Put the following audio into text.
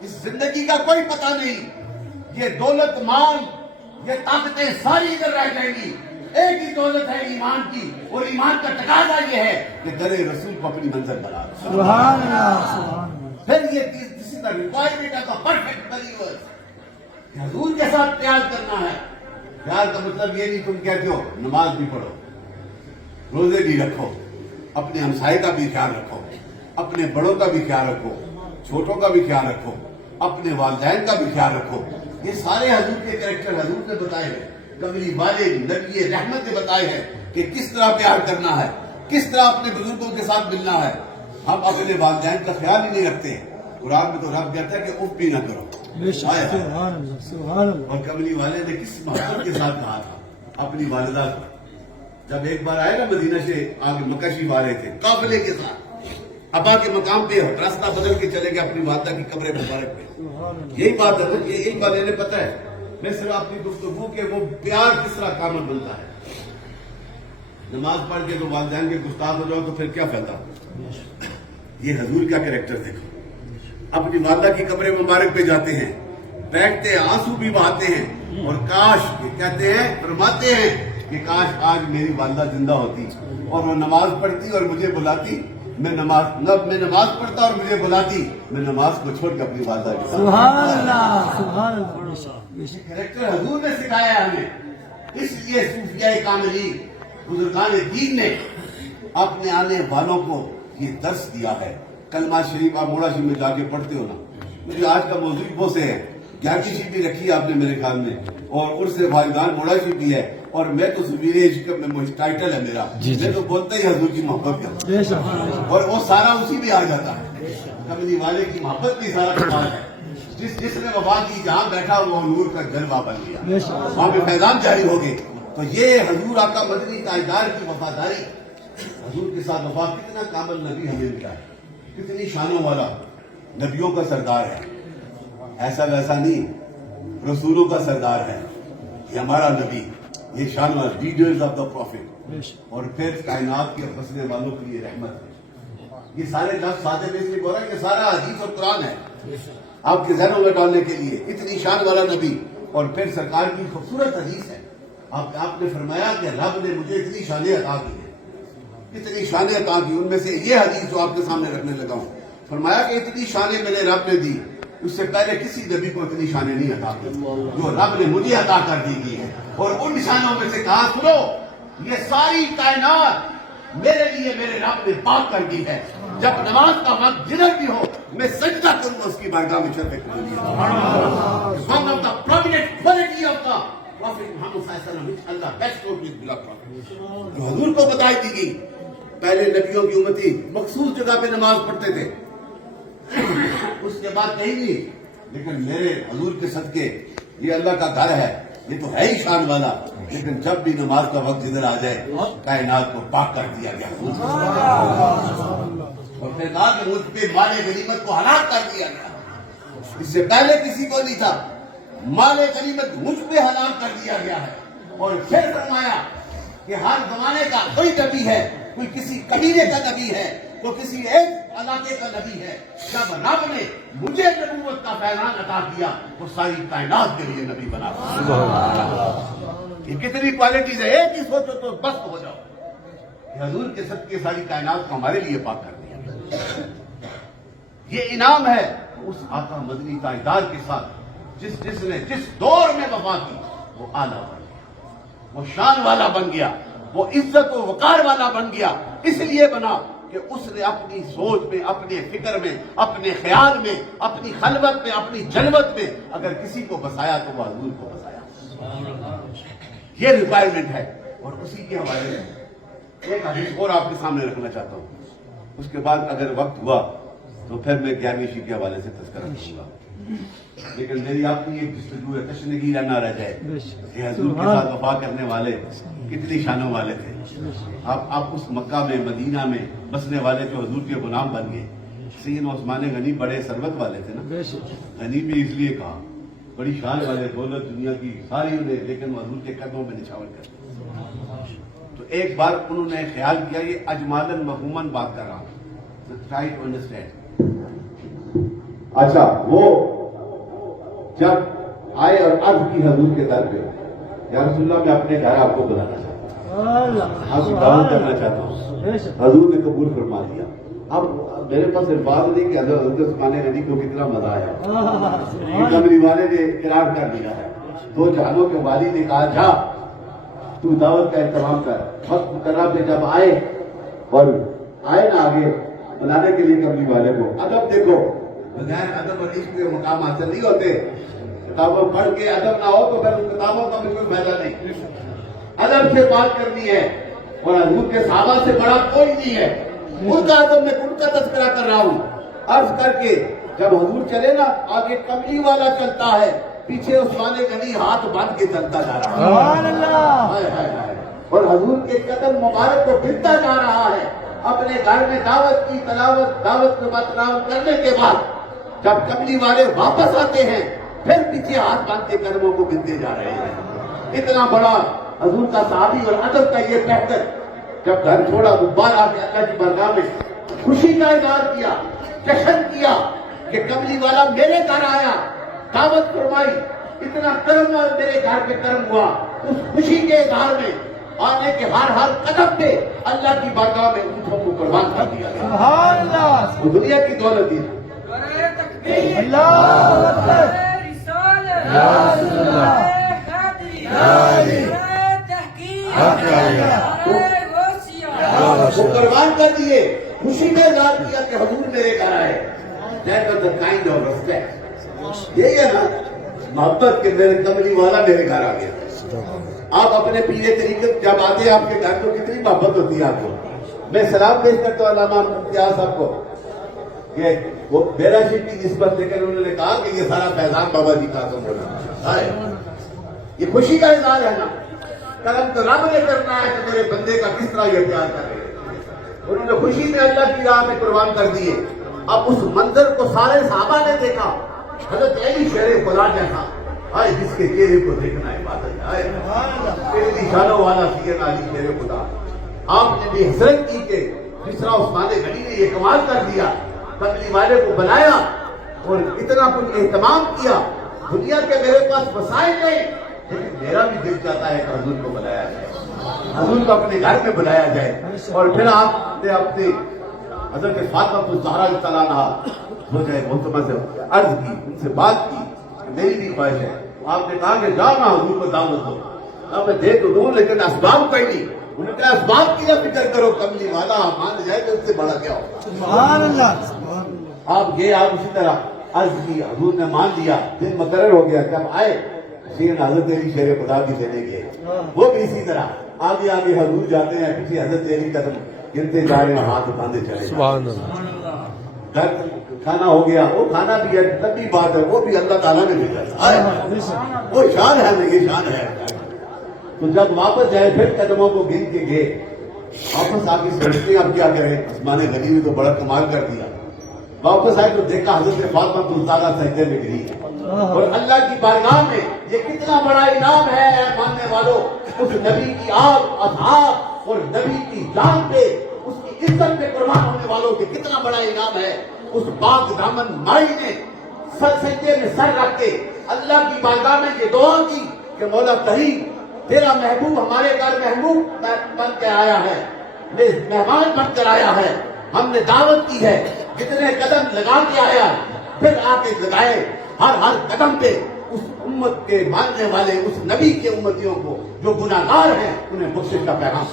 اس زندگی کا کوئی پتہ نہیں، یہ دولت مال یہ طاقتیں ساری ادھر رہ جائیں گی، ایک ہی دولت ہے ایمان کی، اور ایمان کا تقاضا یہ ہے کہ در رسول کو اپنی منزل بنا لو۔ سبحان اللہ، سبحان اللہ۔ پھر یہ this is the requirement of the perfect believer, حضور کے ساتھ پیار کرنا ہے۔ پیار کا مطلب یہ نہیں تم کہتے ہو نماز بھی پڑھو، روزے بھی رکھو، اپنے ہمسائے کا بھی خیال رکھو، اپنے بڑوں کا بھی خیال رکھو، چھوٹوں کا بھی خیال رکھو، اپنے والدین کا بھی خیال رکھو۔ یہ سارے حضور کے کریکٹر حضور نے بتائے ہیں، کملی والے نبی رحمت نے بتائے ہیں کہ کس طرح پیار کرنا ہے، کس طرح اپنے بزرگوں کے ساتھ ملنا ہے۔ ہم اپنے والدین کا خیال ہی نہیں رکھتے، قرآن میں تو رب کہتا ہے کہ اف بھی نہ کرو۔ بے شک، سبحان اللہ، سبحان اللہ۔ اور کملی والے نے کس محبت کے ساتھ کہا تھا اپنی والدہ کو، جب ایک بار آئے نا مدینہ سے آگے مکہ شریف آ رہے تھے قافلے کے ساتھ، ابا کے مقام پہ راستہ بدل کے چلے گئے اپنی والدہ کی قبر مبارک پہ۔ یہی بات ہے، یہی بات انہیں پتہ ہے، میں صرف اپنی گفتگو کے وہ پیار کس طرح کامل بنتا ہے۔ نماز پڑھ کے تو والدین کے گستاخ ہو جاؤ تو پھر کیا فائدہ۔ یہ حضور کا کریکٹر دیکھو، اپنی والدہ کی قبر مبارک پہ جاتے ہیں، بیٹھتے ہیں، آنسو بھی بہاتے ہیں، اور کاش یہ کہتے ہیں، فرماتے ہیں کہ کاش آج میری والدہ زندہ ہوتی اور وہ نماز پڑھتی اور مجھے بلاتی، میں نماز پڑھتا اور مجھے بلاتی، میں نماز کو چھوڑ کے اپنی والدہ کے ساتھ۔ سبحان اللہ، سبحان اللہ۔ بے شک، کریکٹر حضور نے سکھایا ہے ہمیں، اس لیے صوفیاء کاملین بزرگان دین نے اپنے آنے والوں کو یہ درس دیا ہے۔ کلمہ شریف آپ موڑا شریف میں جا کے پڑھتے ہو نا، مجھے آج کا موضوع بہت سے ہے، گیارہویں شریف بھی رکھی ہے آپ نے میرے خیال میں، اور عرس فائدان موڑا شریف بھی ہے، اور میں تو سبیر عشق میں ٹائٹل ہے میرا، میں تو بولتا ہی حضور کی محبت کا، بے شک، اور وہ سارا اسی بھی آ جاتا ہے۔ کملی والے کی محبت بھی سارا کمال ہے، جس نے وفا کی جہاں بیٹھا وہ نور کا جلوہ بن گیا، بے شک۔ وہاں پہ فیضان جاری ہو گئے۔ تو یہ حضور آقا مدنی تاجدار کی وفاداری، حضور کے ساتھ وفا، کتنا کامل نبی ہمیں ملا ہے، کتنی شانوں والا، نبیوں کا سردار ہے، ایسا ویسا نہیں، رسولوں کا سردار ہے یہ ہمارا نبی، یہ شان والا لیڈرز آف دا پروفٹ، بے شک۔ اور پھر کائنات کے بسنے والوں کے لیے رحمت ہے۔ یہ سارے لفظ سادے میں اس لیے بولا کہ سارا حدیث اور قرآن ہے آپ کے ذہنوں میں ڈالنے کے لیے، اتنی شان والا نبی، اور پھر سرکار کی خوبصورت حدیث ہے، آپ نے فرمایا کہ رب نے مجھے اتنی شانیں عطا کی ہیں، اتنی شانیں عطا کی، ان میں سے یہ حدیث جو آپ کے سامنے رکھنے لگا ہوں، فرمایا کہ اتنی شانیں میں نے رب نے دی، اس سے پہلے کسی نبی کو اتنی شانیں نہیں عطا کی جو رب نے مجھے عطا کر دی گئی ہے۔ اور ان شانوں میں سے کہا، سنو، یہ ساری کائنات میرے لیے میرے رب نے پاک کر دی ہے، جب نماز کا وقت جدھر بھی ہو میں سجدہ کروں گا اس کی بارگاہ میں شرف قبولیت۔ One of the prominent quality of the Prophet Muhammad صلی اللہ علیہ وسلم which Allah best known his beloved prophet۔ حضور کو بتائی دی گئی، پہلے نبیوں کی امتی مخصوص جگہ پہ نماز پڑھتے تھے، اس کے بعد کہیں نہیں، لیکن میرے حضور کے صدقے یہ اللہ کا گھر ہے، یہ تو ہے ہی شان والا، لیکن جب بھی نماز کا وقت جدھر آ جائے کائنات کو پاک کر دیا گیا، اور پھر کہا کہ مجھ پہ مال غنیمت کو ہلاک کر دیا گیا، اس سے پہلے کسی کو نہیں تھا، مال غنیمت مجھ پہ ہلاک کر دیا گیا ہے۔ اور پھر فرمایا کہ ہر زمانے کا کوئی نبی ہے، کوئی کسی قبیلے کا نبی ہے، کوئی کسی ایک علاقے کا نبی ہے، جب رب نے مجھے نبوت کا فیضان عطا کیا تو ساری کائنات کے لیے نبی بنا۔ یہ کتنی کوالٹیز ہے، ایک ہی سوچو تو بس ہو جاؤ کہ حضور کے صدقے ساری کائنات کو ہمارے لیے پاک کر دیا۔ یہ انعام ہے اس آقا مدنی تاجدار کے ساتھ جس نے جس دور میں وفا کی وہ اعلیٰ بن گیا، وہ شان والا بن گیا، وہ عزت و وقار والا بن گیا، اس لیے بنا کہ اس نے اپنی سوچ میں، اپنے فکر میں، اپنے خیال میں، اپنی خلوت میں، اپنی جلوت میں اگر کسی کو بسایا تو وہ حضور کو بسایا۔ یہ ریکوائرمنٹ ہے۔ اور اسی کے حوالے سے ایک حدیث اور آپ کے سامنے رکھنا چاہتا ہوں، اس کے بعد اگر وقت ہوا تو پھر میں 11ویں شی کے حوالے سے تذکرہ کروں گا، لیکن میری اپنی ایک جستجو ہے، تشنگی نہ رہ جائے کہ حضور کے ساتھ وفا کرنے والے کتنی شانوں والے تھے۔ آپ اس مکہ میں، مدینہ میں بسنے والے جو حضور کے غلام بن گئے، سیدنا عثمان غنی بڑے ثروت والے تھے نا، غنی بھی اس لیے کہا، بڑی شان والے، دولت دنیا کی ساری انہیں، لیکن حضور کے قدموں میں نچھاور کرتے۔ تو ایک بار انہوں نے خیال کیا، یہ اجمالاً مفہوماً بات کر رہا ہوں، ٹرائی ٹو انڈرسٹینڈ۔ اچھا وہ جب آئے اور عرض کی حضور کے در پہ یا رسول اللہ میں اپنے گھر آپ کو بلانا چاہتا ہوں آپ کی دعوت کرنا چاہتا ہوں حضور نے قبول فرما دیا اب میرے پاس الفاظ نہیں کہ حضرت عثمان غنی کو کتنا مزہ آیا کملی والے نے اقرار کر دیا ہے دو جہانوں کے والی نے کہا جا تو دعوت کا اہتمام کر وقت مقررہ پہ جب آئے اور آئے نا آگے بلانے کے لیے کملی والے کو ادب دیکھو بغیر ادب اور عشق کے مقام حاصل نہیں ہوتے کتابوں پڑھ کے ادب نہ ہو تو پھر ان کتابوں کا بھی کوئی فائدہ نہیں ادب سے بات کرنی ہے اور حضور کے صحابہ سے بڑا کوئی نہیں ہے ان کا ادب میں ان کا تذکرہ کر رہا ہوں عرض کر کے جب حضور چلے نا آگے کملی والا چلتا ہے پیچھے عثمان غنی ہاتھ باندھ کے چلتا جا رہا ہے اور حضور کے قدم مبارک کو پھرتا جا رہا ہے اپنے گھر میں دعوت کی دعوت کے بعد تلاوت کرنے کے بعد جب کملی والے واپس آتے ہیں پھر پیچھے ہاتھ باندھ کے قدموں کو گنتے جا رہے ہیں اتنا بڑا حضور کا صحابی اور ادب کا یہ بہتر جب گھر چھوڑا دوبارہ آ کے اللہ کی بارگاہ میں خوشی کا اظہار کیا جشن کیا کہ کملی والا میرے گھر آیا دعوت فرمائی اتنا کرم میرے گھر پہ کرم ہوا اس خوشی کے اظہار میں آنے کے ہر قدم پہ اللہ کی بارگاہ میں اونٹوں کو قربان کر دیا گیا سبحان اللہ وہ دنیا کی دولت ہی وہ قربان کر دیے خوشی میں اظہار کیا کہ حضور میرے گھر آئے that was the kind of respect یہی ہے نا محبت کہ میرے کملی والا میرے گھر آ گیا آپ اپنے پینے طریقے جب آتے ہیں آپ کے گھر تو کتنی محبت ہوتی ہے آپ کو میں سلام پیش کرتا ہوں علامہ امتیاز صاحب کو کہ وہ میرا شیخ کی نسبت دے کر انہوں نے کہا کہ یہ سارا فیضان بابا جی کا کام ہونا یہ خوشی کا اظہار ہے نا کرم تو رب نے کرنا ہے کہ میرے بندے کا کس طرح یہ پیار کر رہے ہیں انہوں نے خوشی میں اللہ کی راہ میں قربان کر دیے اب اس منظر کو سارے صحابہ نے دیکھا حضرت علی شیر خدا جیسا آئے جس کے چہرے کو دیکھنا عبادت ہے آئے نشانوں والا سیدنا علی شیر خدا آپ نے بھی حسرت کی کہ جس طرح عثمان غنی نے یہ کمال کر دیا کملی والے کو بلایا اور اتنا کچھ اہتمام کیا دنیا کے میرے پاس وسائل نہیں لیکن میرا بھی دل چاہتا ہے کہ حضور کو بلایا جائے حضور کو اپنے گھر میں بلایا جائے اور پھر آپ نے اپنے حضرت فاطمہ الزہرا تعالیٰ عنہا ہو جائے محتمہ سے عرض کی ان سے بات کی میری بھی خواہش ہے آپ نے کہا کہ جاؤ نا حضور کو دعوت دو اب میں دے تو دوں لیکن اسباب کوئی نہیں انہوں نے کہا اسباب کی نہ فکر کرو کملی والا مان جائے تو اس سے بڑا کیا ہوگا سبحان اللہ آپ گئے آپ اسی طرح عرض کی حضور نے مان لیا دن مقرر ہو گیا جب آئے حضرت علی شیر خدا کی دینے گئے وہ بھی اسی طرح آگے آگے حضور جاتے ہیں پیچھے حضرت علی قدم گرتے جا رہے ہیں ہاتھ باندھے چلے سبحان اللہ گھر کھانا ہو گیا وہ کھانا بھی ہے تبھی بات ہے وہ بھی اللہ تعالیٰ نے بھیجا وہ شان ہے نا یہ شان ہے تو جب واپس جائے پھر قدموں کو گن کے گئے واپس آ کے سوچتے ہیں اب کیا کریں عثمان غنی نے تو بڑا کمال کر دیا واپس آئے تو دیکھا حضرت فاطمہ الزہرا سجدے میں گری ہے اور اللہ کی بارگاہ میں یہ کتنا بڑا انعام ہے ماننے والوں اس نبی کی آب اصحاب اور نبی کی جان پہ اس کی عزت پہ قربان ہونے والوں کے کتنا بڑا انعام ہے اس پاک دامن مائی نے سر سجدے میں سر رکھ کے اللہ کی بارگاہ میں یہ دعا کی کہ مولا کریم تیرا محبوب ہمارے گھر محبوب بن کے آیا ہے مہمان بن کر آیا ہے ہم نے دعوت کی ہے کتنے قدم لگا کے آیا پھر آ کے لگائے ہر قدم پہ اس امت کے ماننے والے اس نبی کے امتیوں کو جو گناہگار ہیں انہیں بخشش کا پیغام